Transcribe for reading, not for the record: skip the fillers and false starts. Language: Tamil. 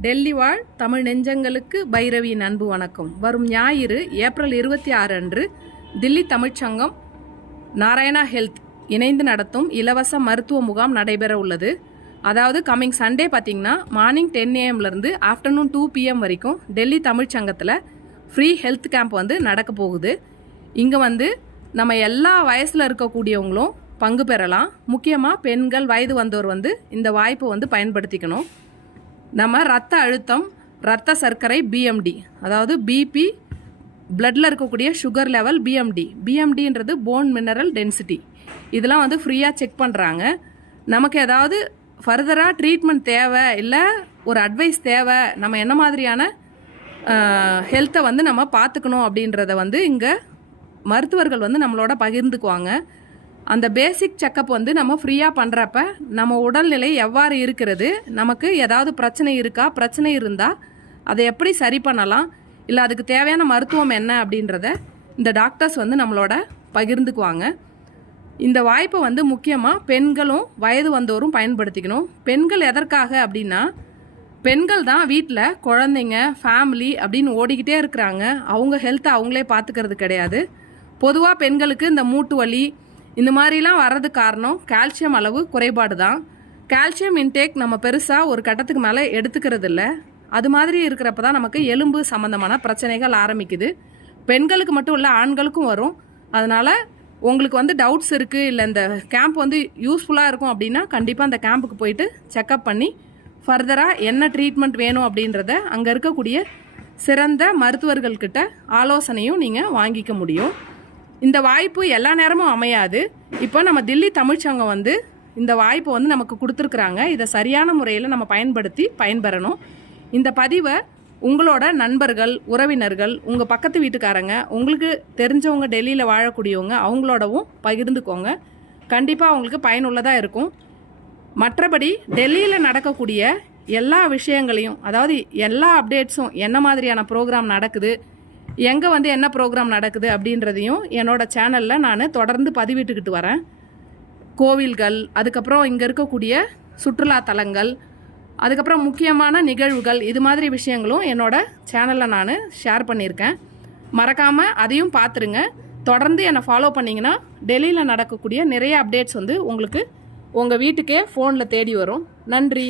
டெல்லி வாழ் தமிழ் நெஞ்சங்களுக்கு பைரவியின் அன்பு வணக்கம். வரும் ஞாயிறு ஏப்ரல் 26 அன்று தில்லி தமிழ்ச்சங்கம் நாராயணா ஹெல்த் இணைந்து நடத்தும் இலவச மருத்துவ முகாம் நடைபெற உள்ளது. அதாவது கம்மிங் சண்டே பார்த்திங்கன்னா மார்னிங் 10 AM ஆஃப்டர்நூன் 2 PM வரைக்கும் டெல்லி தமிழ்ச்சங்கத்தில் ஃப்ரீ ஹெல்த் கேம்ப் நடக்க போகுது. இங்கே நம்ம எல்லா வயசில் இருக்கக்கூடியவங்களும் பங்கு பெறலாம். முக்கியமாக பெண்கள், வயது வந்தோர் இந்த வாய்ப்பை பயன்படுத்திக்கணும். நம்ம ரத்த அழுத்தம், ரத்த சர்க்கரை, பிஎம்டி, அதாவது பிபி, பிளட்டில் இருக்கக்கூடிய சுகர் லெவல், பிஎம்டின்றது போன் மினரல் டென்சிட்டி, இதெல்லாம் ஃப்ரீயாக செக் பண்ணுறாங்க. நமக்கு ஏதாவது ஃபர்தராக ட்ரீட்மெண்ட் தேவை, இல்லை ஒரு அட்வைஸ் தேவை, நம்ம என்ன மாதிரியான ஹெல்த்தை நம்ம பார்த்துக்கணும் அப்படின்றத இங்கே மருத்துவர்கள் நம்மளோட பகிர்ந்துக்குவாங்க. அந்த பேசிக் செக்கப் நம்ம ஃப்ரீயாக பண்ணுறப்ப நம்ம உடல்நிலை எவ்வாறு இருக்கிறது, நமக்கு ஏதாவது பிரச்சனை இருக்கா, பிரச்சனை இருந்தால் அதை எப்படி சரி பண்ணலாம், இல்லை அதுக்கு தேவையான மருத்துவம் என்ன அப்படின்றத இந்த டாக்டர்ஸ் நம்மளோட பகிர்ந்துக்குவாங்க. இந்த வாய்ப்பை முக்கியமாக பெண்களும் வயது வந்தோரும் பயன்படுத்திக்கணும். பெண்கள் எதற்காக அப்படின்னா, பெண்கள் தான் வீட்டில் குழந்தைங்க, ஃபேமிலி அப்படின்னு ஓடிக்கிட்டே இருக்கிறாங்க. அவங்க ஹெல்த்தை அவங்களே பார்த்துக்கிறது கிடையாது. பொதுவாக பெண்களுக்கு இந்த மூட்டு வலி இந்த மாதிரிலாம் வர்றதுக்கு காரணம் கால்சியம் அளவு குறைபாடு தான். கால்சியம் இன்டேக் நம்ம பெருசாக ஒரு கட்டத்துக்கு மேலே எடுத்துக்கிறது இல்லை. அது மாதிரி இருக்கிறப்ப தான் நமக்கு எலும்பு சம்மந்தமான பிரச்சனைகள் ஆரம்பிக்குது. பெண்களுக்கு மட்டும் இல்லை, ஆண்களுக்கும் வரும். அதனால் உங்களுக்கு டவுட்ஸ் இருக்குது, இல்லை இந்த கேம்ப் யூஸ்ஃபுல்லாக இருக்கும் அப்படின்னா கண்டிப்பாக அந்த கேம்புக்கு போயிட்டு செக்கப் பண்ணி ஃபர்தராக என்ன ட்ரீட்மெண்ட் வேணும் அப்படின்றத அங்கே இருக்கக்கூடிய சிறந்த மருத்துவர்கள்கிட்ட ஆலோசனையும் நீங்கள் வாங்கிக்க முடியும். இந்த வாய்ப்பு எல்லா நேரமும் அமையாது. இப்போ நம்ம தில்லி தமிழ்ச்சங்கம் இந்த வாய்ப்பை நமக்கு கொடுத்துருக்குறாங்க. இதை சரியான முறையில் நம்ம பயன்பெறணும். இந்த பதிவை உங்களோட நண்பர்கள், உறவினர்கள், உங்கள் பக்கத்து வீட்டுக்காரங்க, உங்களுக்கு தெரிஞ்சவங்க டெல்லியில் வாழக்கூடியவங்க, அவங்களோடவும் பகிர்ந்துக்கோங்க. கண்டிப்பாக அவங்களுக்கு பயனுள்ளதாக இருக்கும். மற்றபடி டெல்லியில் நடக்கக்கூடிய எல்லா விஷயங்களையும், அதாவது எல்லா அப்டேட்ஸும், என்ன மாதிரியான ப்ரோக்ராம் நடக்குது, எங்கே என்ன ப்ரோக்ராம் நடக்குது அப்படின்றதையும் என்னோட சேனலில் நான் தொடர்ந்து பதிவிட்டுக்கிட்டு வரேன். கோவில்கள், அதுக்கப்புறம் இங்கே இருக்கக்கூடிய சுற்றுலா தலங்கள், அதுக்கப்புறம் முக்கியமான நிகழ்வுகள், இது மாதிரி விஷயங்களும் என்னோட சேனலில் நான் ஷேர் பண்ணியிருக்கேன். மறக்காமல் அதையும் பார்த்துருங்க. தொடர்ந்து என்னை ஃபாலோ பண்ணிங்கன்னா டெல்லியில் நடக்கக்கூடிய நிறைய அப்டேட்ஸ் உங்களுக்கு உங்கள் வீட்டுக்கே ஃபோனில் தேடி வரும். நன்றி.